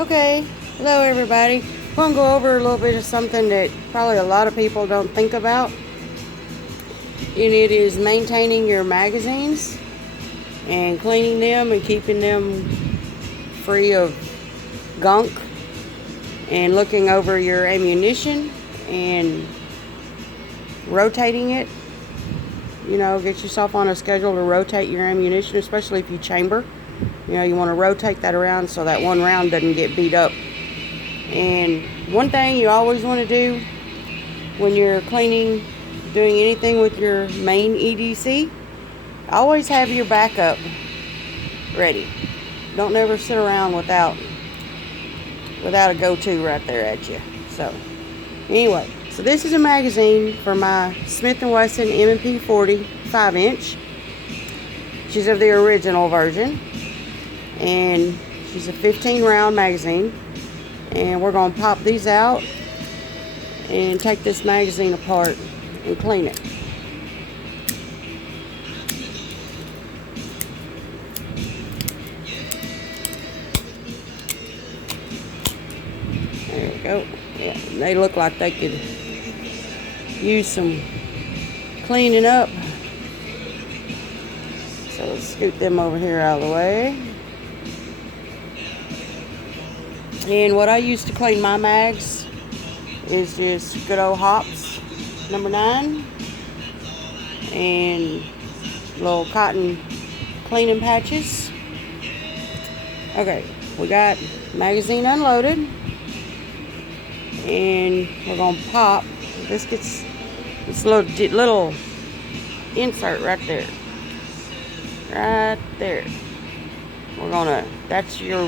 Okay, hello everybody. I'm going to go over a little bit of something that probably a lot of people don't think about. And it is maintaining your magazines and cleaning them and keeping them free of gunk, and looking over your ammunition and rotating it. You know, get yourself on a schedule to rotate your ammunition, especially if you chamber. You know, you want to rotate that around so that one round doesn't get beat up. And one thing you always want to do when you're cleaning, doing anything with your main EDC, always have your backup ready. Don't never sit around without a go-to right there at you. So anyway, so this is a magazine for my Smith & Wesson M&P 40 5-inch. She's of the original version, and she's a 15 round magazine. And we're going to pop these out and take this magazine apart and clean it. There we go. Yeah, they look like they could use some cleaning up. So let's scoot them over here out of the way. And what I use to clean my mags is just good old hops, number 9, and little cotton cleaning patches. Okay, we got magazine unloaded, and we're gonna pop. This gets this little insert right there. We're gonna. That's your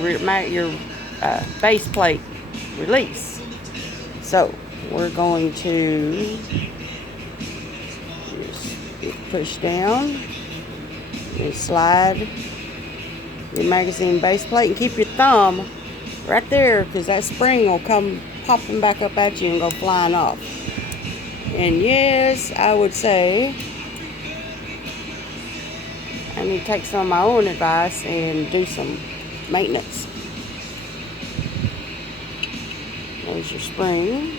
base plate release. So we're going to just push down and slide your magazine base plate, and keep your thumb right there, because that spring will come popping back up at you and go flying off. And yes, I would say I need to take some of my own advice and do some maintenance. There's your spring.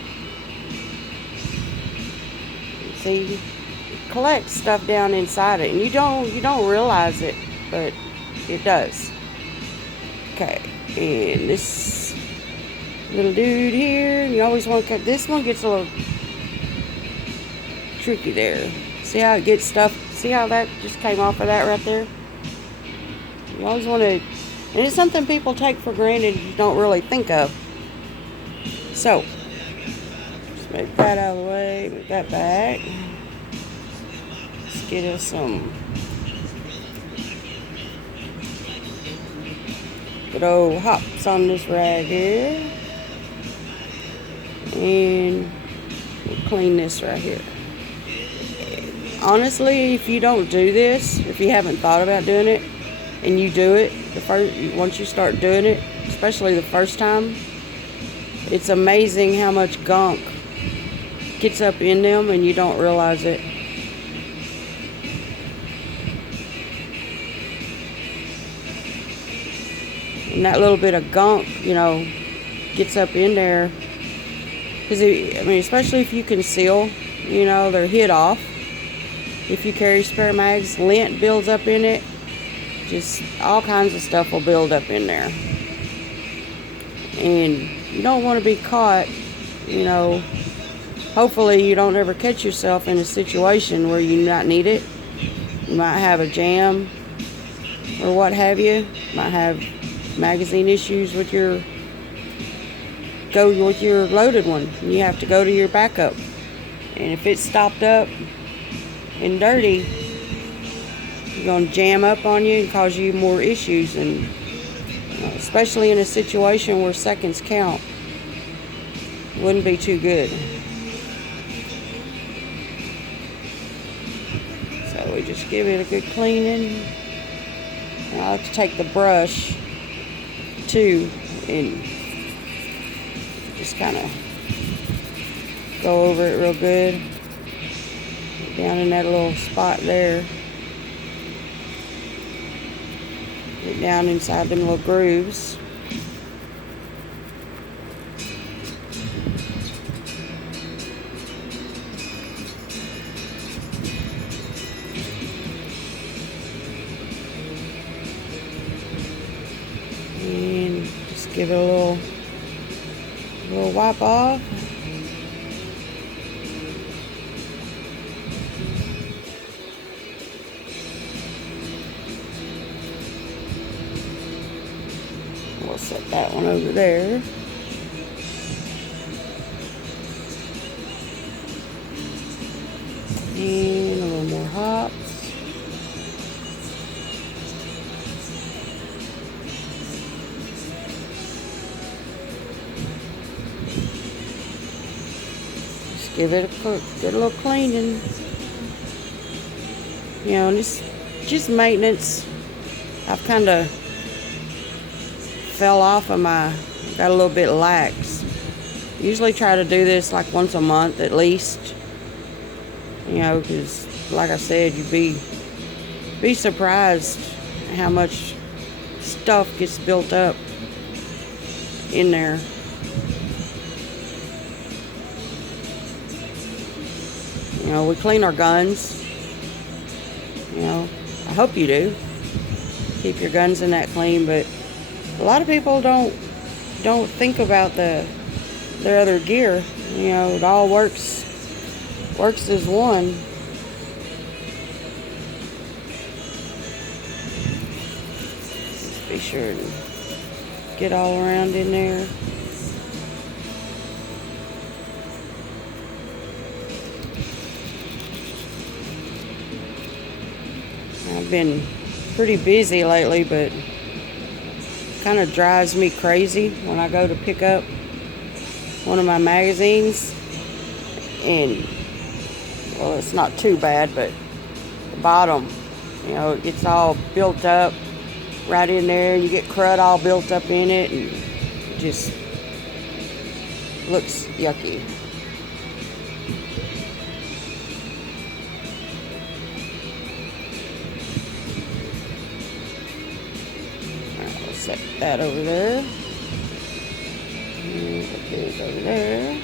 See, it collects stuff down inside it, and you don't realize it, but it does. Okay, and this little dude here, you always want to cut. This one gets a little tricky there. See how it gets stuff? See how that just came off of that right there? You always want to, and it's something people take for granted, you don't really think of. So, just move that out of the way, move that back. Let's get us some good old hops on this rag here. And we'll clean this right here. Honestly, if you don't do this, if you haven't thought about doing it, and you do it, once you start doing it, especially the first time, it's amazing how much gunk gets up in them and you don't realize it. And that little bit of gunk, you know, gets up in there. Because, I mean, especially if you conceal, you know, they're hid off. If you carry spare mags, lint builds up in it. Just all kinds of stuff will build up in there. And you don't want to be caught, you know. Hopefully you don't ever catch yourself in a situation where you might need it. You might have a jam or what have you. Might have magazine issues with your loaded one. You have to go to your backup. And if it's stopped up and dirty, it's going to jam up on you and cause you more issues. And especially in a situation where seconds count, wouldn't be too good. So we just give it a good cleaning. And I like to take the brush too and just kind of go over it real good. Down in that little spot there. Get down inside them little grooves. Give it a little wipe off. We'll set that one over there. And a little more hops. Just give it a good little cleaning. You know, just maintenance. I've kind of fell off of got a little bit lax. Usually try to do this like once a month at least. You know, because like I said, you'd be surprised how much stuff gets built up in there. You know, we clean our guns. You know, I hope you do. Keep your guns in that clean, but a lot of people don't think about their other gear. You know, it all works as one. Just be sure to get all around in there. I've been pretty busy lately, but kind of drives me crazy when I go to pick up one of my magazines, and well, it's not too bad, but the bottom, you know, it gets all built up right in there. You get crud all built up in it, and it just looks yucky. Alright, we'll set that over there. And put this over there.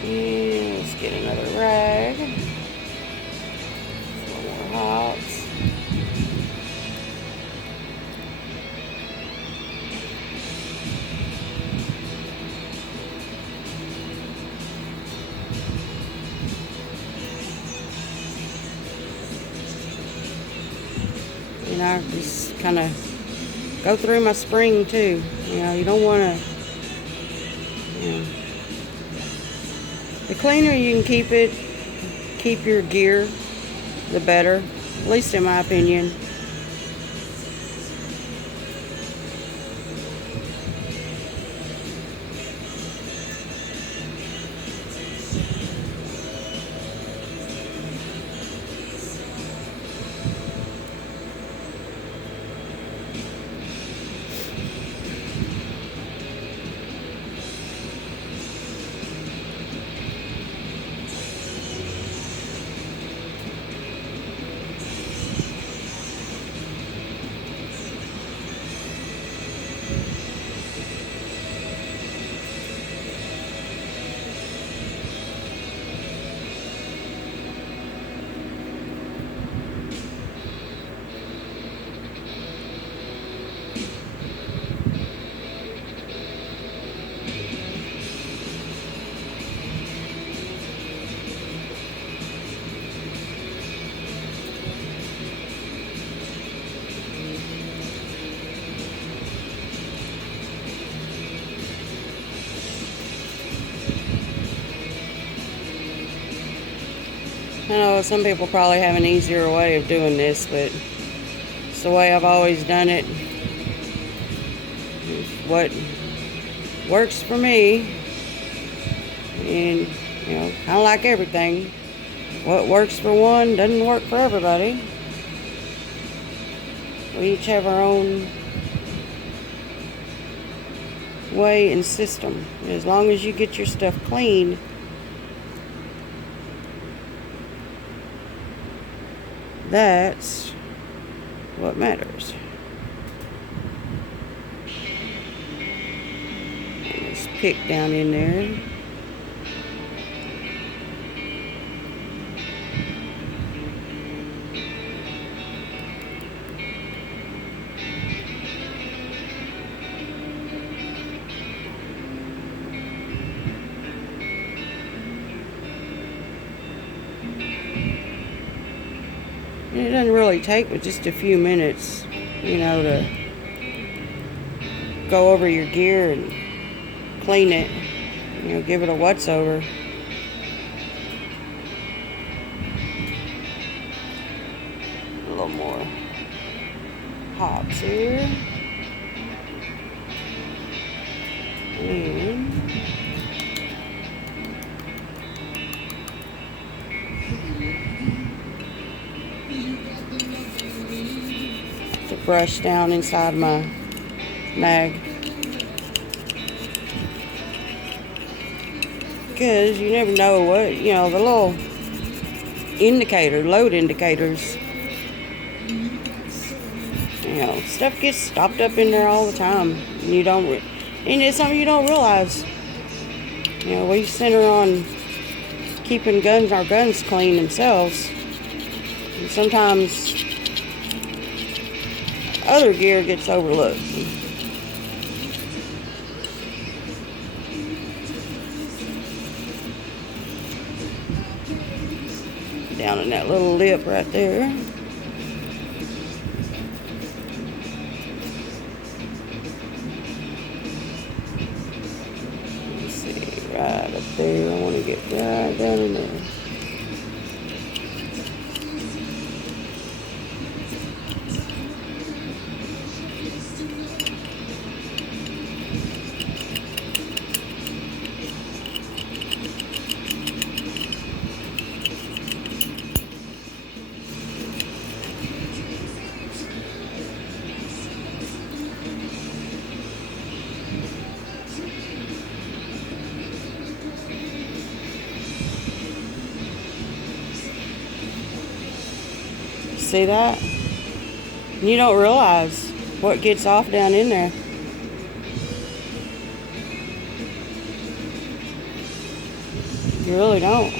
And let's get another rag. Some more hops. You know, I just kind of go through my spring too. You know, you don't want to, you know, the cleaner you can keep your gear, the better, at least in my opinion. I know some people probably have an easier way of doing this, but it's the way I've always done it. It's what works for me. And, you know, kind of like everything, what works for one doesn't work for everybody. We each have our own way and system. As long as you get your stuff clean, that's what matters. And this pick down in there. doesn't really take but just a few minutes, to go over your gear and clean it, give it a once over. A little more hops here. And to brush down inside my mag, because you never know what, the little load indicators, stuff gets stopped up in there all the time, and it's something you don't realize. We center on keeping our guns clean themselves, and sometimes other gear gets overlooked. Down in that little lip right there. Let's see, right up there. I want to get right down in there. See that? You don't realize what gets off down in there. You really don't.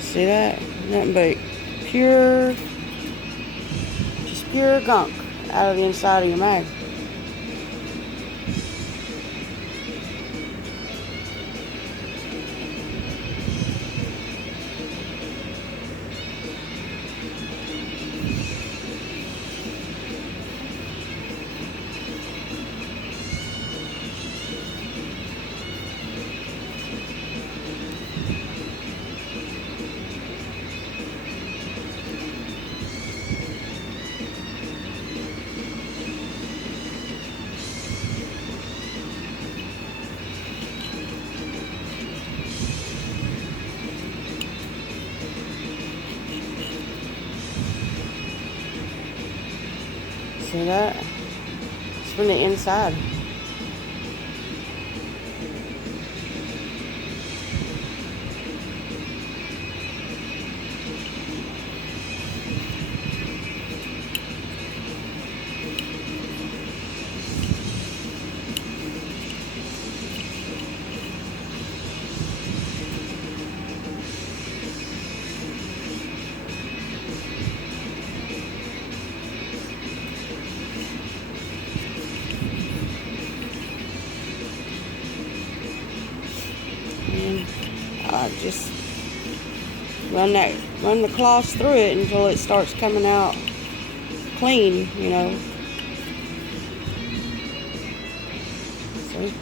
See that? Nothing but pure gunk out of the inside of your mag. See that? It's from the inside. Just run the cloths through it until it starts coming out clean, See?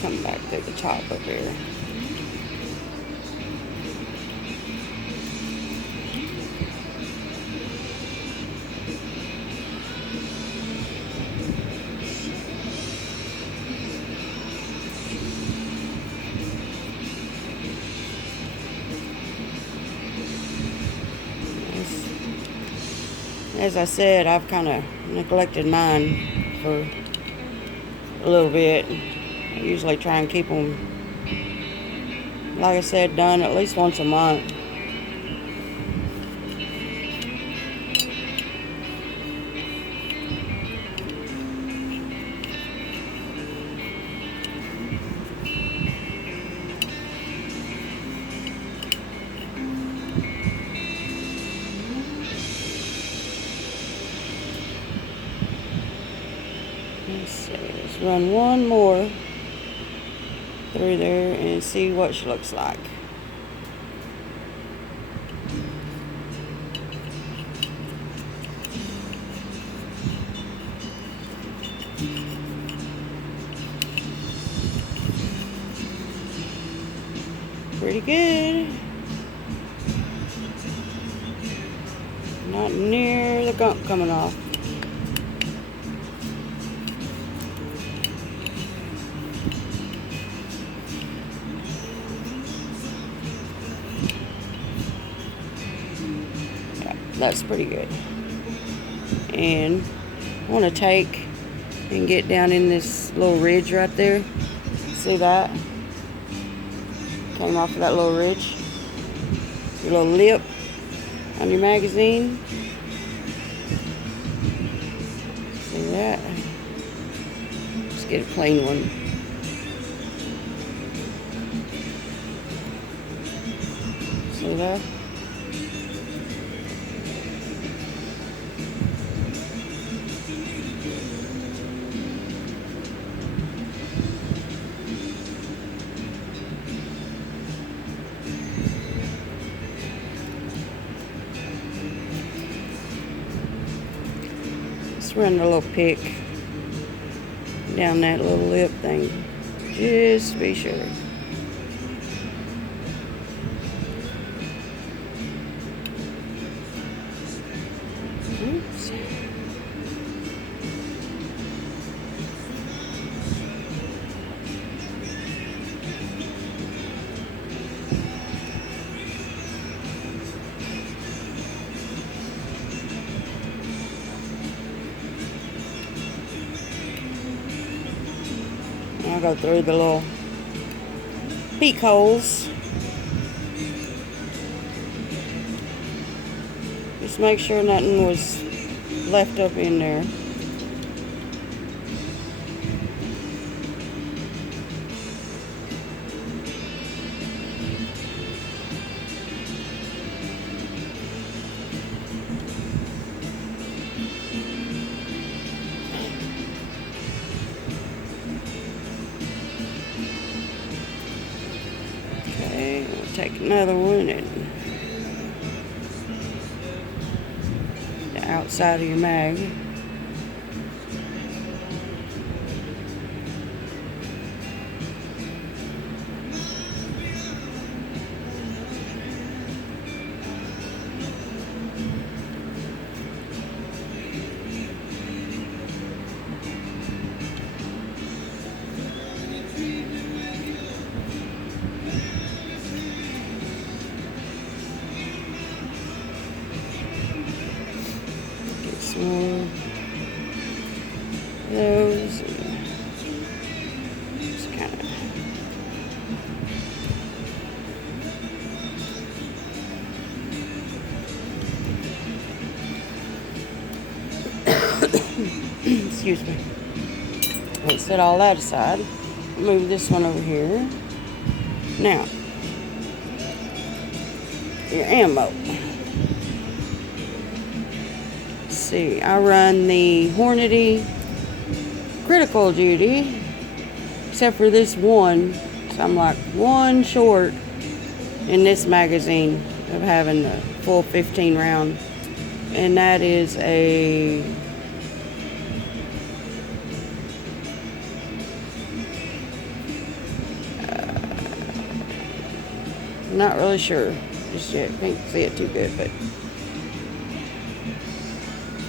Come back through the top up here. As I said, I've kind of neglected mine for a little bit. I usually try and keep them, like I said, done at least once a month. Let's see, let's run one more through there and see what she looks like. Pretty good. Not near the gunk coming off. Yeah, that's pretty good. And I want to take and get down in this little ridge right there. See that? Came off of that little ridge. Your little lip on your magazine. See that? Let's get a plain one. See that? Run a little pick down that little lip thing, just to be sure. Oops. I'll go through the little peek holes. Just make sure nothing was left up in there. Okay, we'll take another one and the outside of your mag. More those, just kind of excuse me. Let's set all that aside. Move this one over here. Now, your ammo. See, I run the Hornady critical duty, except for this one. So I'm like one short in this magazine of having the full 15 round, and that is a not really sure just yet. Can't see it too good, but.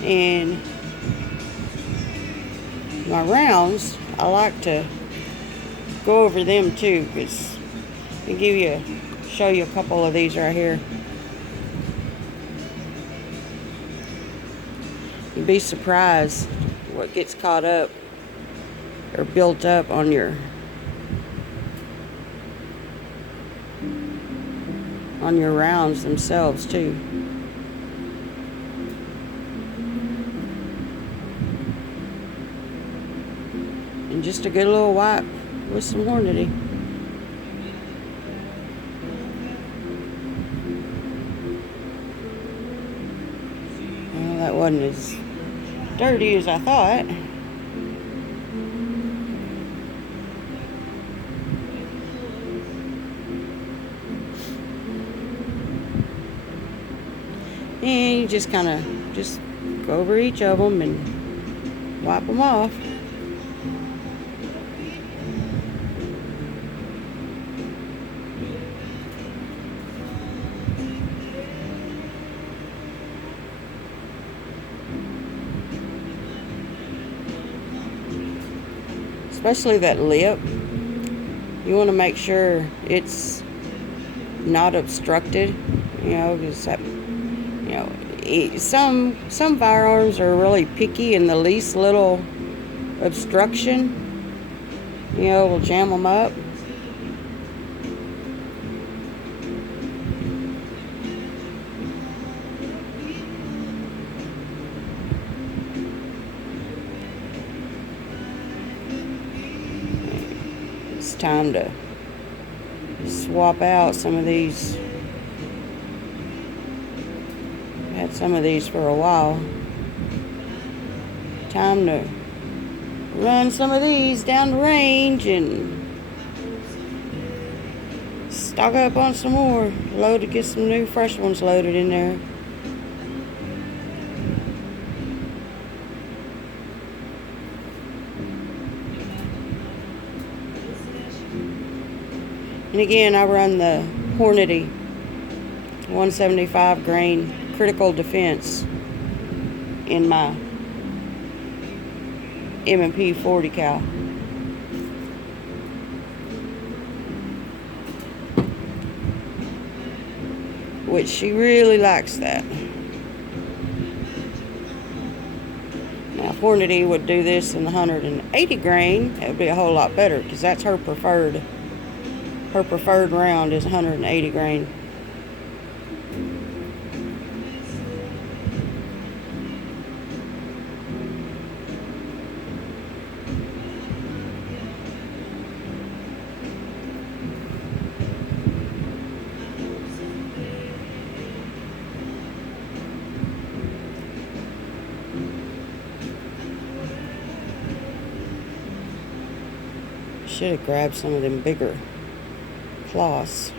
And my rounds, I like to go over them too, because I show you a couple of these right here. You'd be surprised what gets caught up or built up on your rounds themselves too. And just a good little wipe with some Hornady. Well, that wasn't as dirty as I thought. And you just kind of just go over each of them and wipe them off. Especially that lip. You want to make sure it's not obstructed, because that, some firearms are really picky, and the least little obstruction, will jam them up. It's time to swap out some of these. I've had some of these for a while. Time to run some of these down the range and stock up on some more. Get some new fresh ones loaded in there. And again, I run the Hornady 175 grain critical defense in my M&P 40 cal. Which she really likes that. Now, if Hornady would do this in the 180 grain, it would be a whole lot better, because that's her preferred. Her preferred round is 180 grain. Should have grabbed some of them bigger cloths.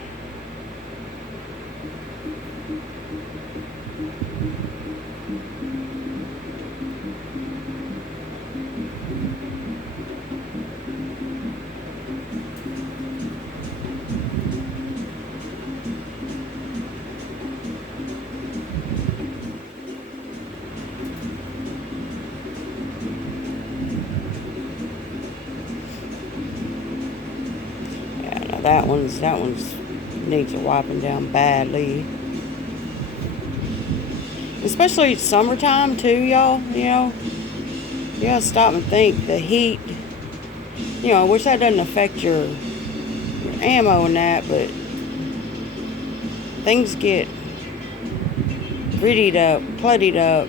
That one's needs a wiping down badly. Especially summertime too, y'all. You gotta stop and think. The heat, which that doesn't affect your ammo and that, but things get grittied up, puttied up.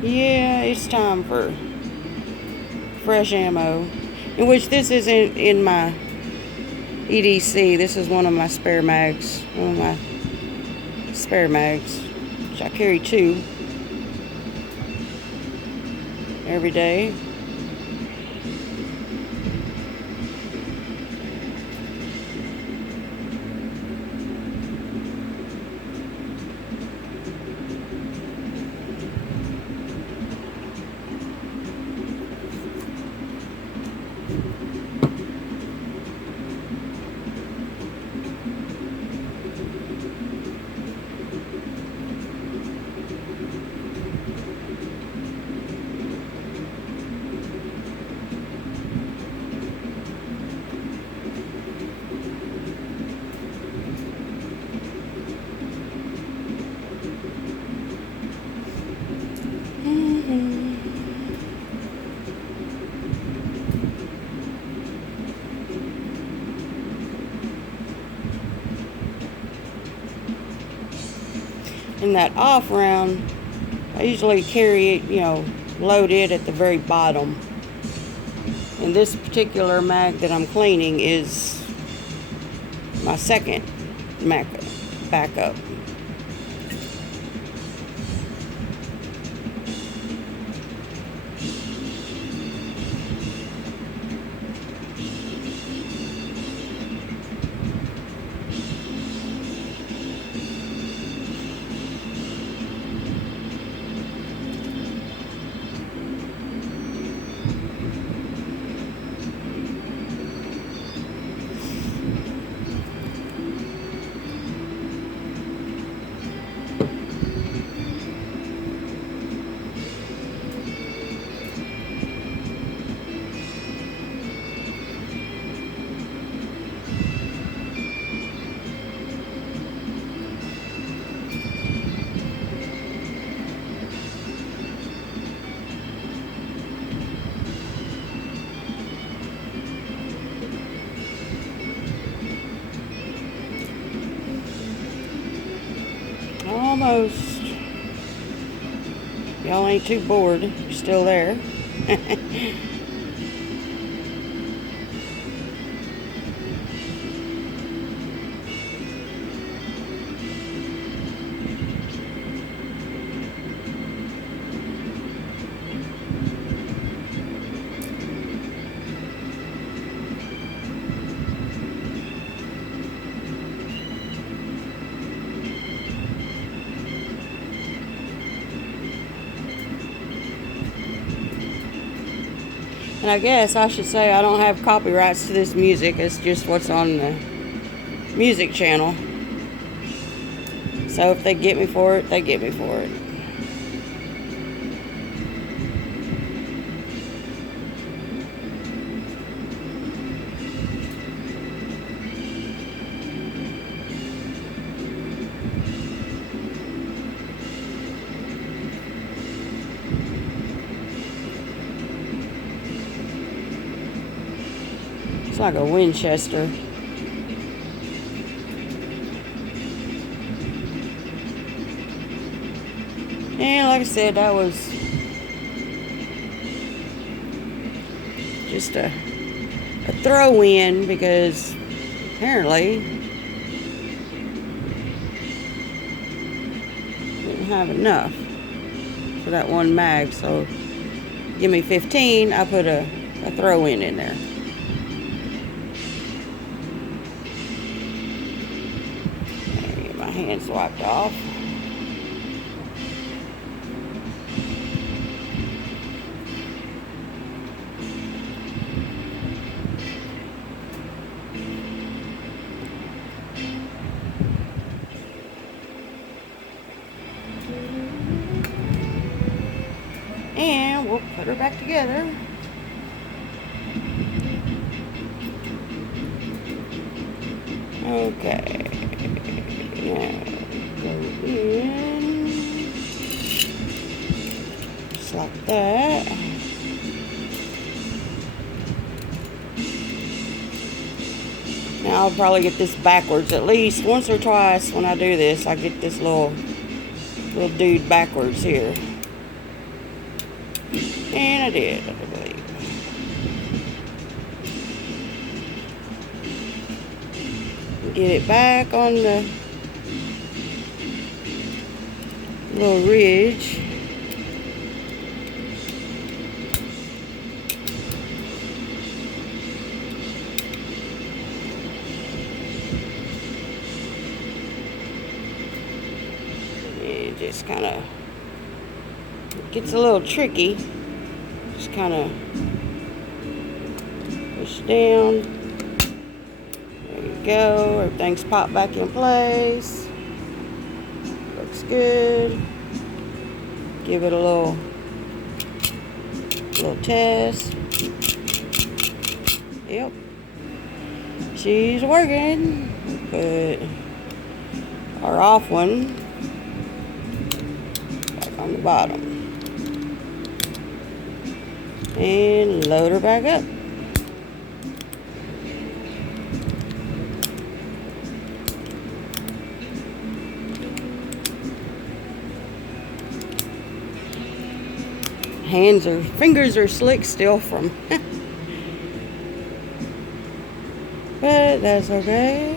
Yeah, it's time for fresh ammo. In which this isn't in my EDC. This is one of my spare mags. Which I carry 2 every day. in that off round, I usually carry it, load it at the very bottom. And this particular mag that I'm cleaning is my second mag backup. Almost. Y'all ain't too bored. You're still there. And I guess I should say I don't have copyrights to this music. It's just what's on the music channel. So if they get me for it, they get me for it. It's like a Winchester. And like I said, that was just a throw-in because apparently didn't have enough for that one mag. So give me 15, I put a throw-in in there. Get my hands wiped off. And we'll put her back together. Okay. Now go in. Just like that. Now I'll probably get this backwards at least once or twice when I do this. I get this little dude backwards here. And I did, I believe. Get it back on the little ridge. It just kind of gets a little tricky. Just kind of push down. There you go. Everything's popped back in place. Looks good. Give it a little test. Yep. She's working. Put our off one back on the bottom. And load her back up. fingers are slick still from. But that's okay.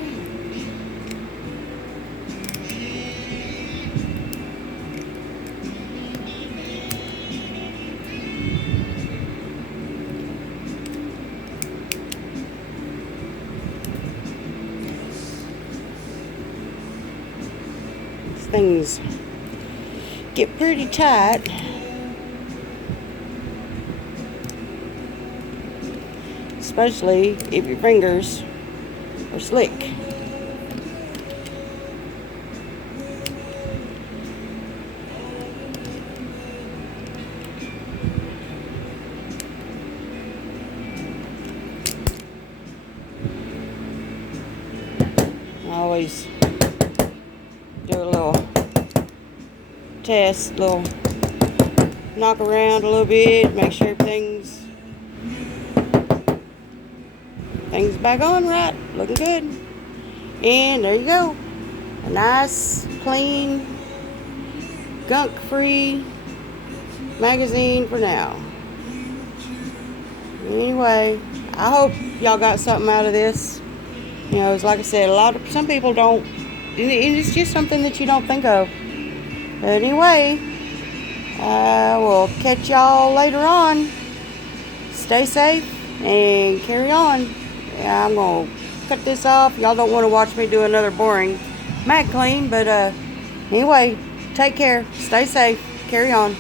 These things get pretty tight. Especially if your fingers are slick. I always do a little test, little knock around a little bit, make sure everything's back on right, looking good. And there you go, a nice, clean, gunk-free magazine for now. Anyway, I hope y'all got something out of this. You know, it's like I said, some people don't, and it's just something that you don't think of. But anyway, I will catch y'all later on. Stay safe and carry on. Yeah, I'm going to cut this off. Y'all don't want to watch me do another boring mag clean. But anyway, take care. Stay safe. Carry on.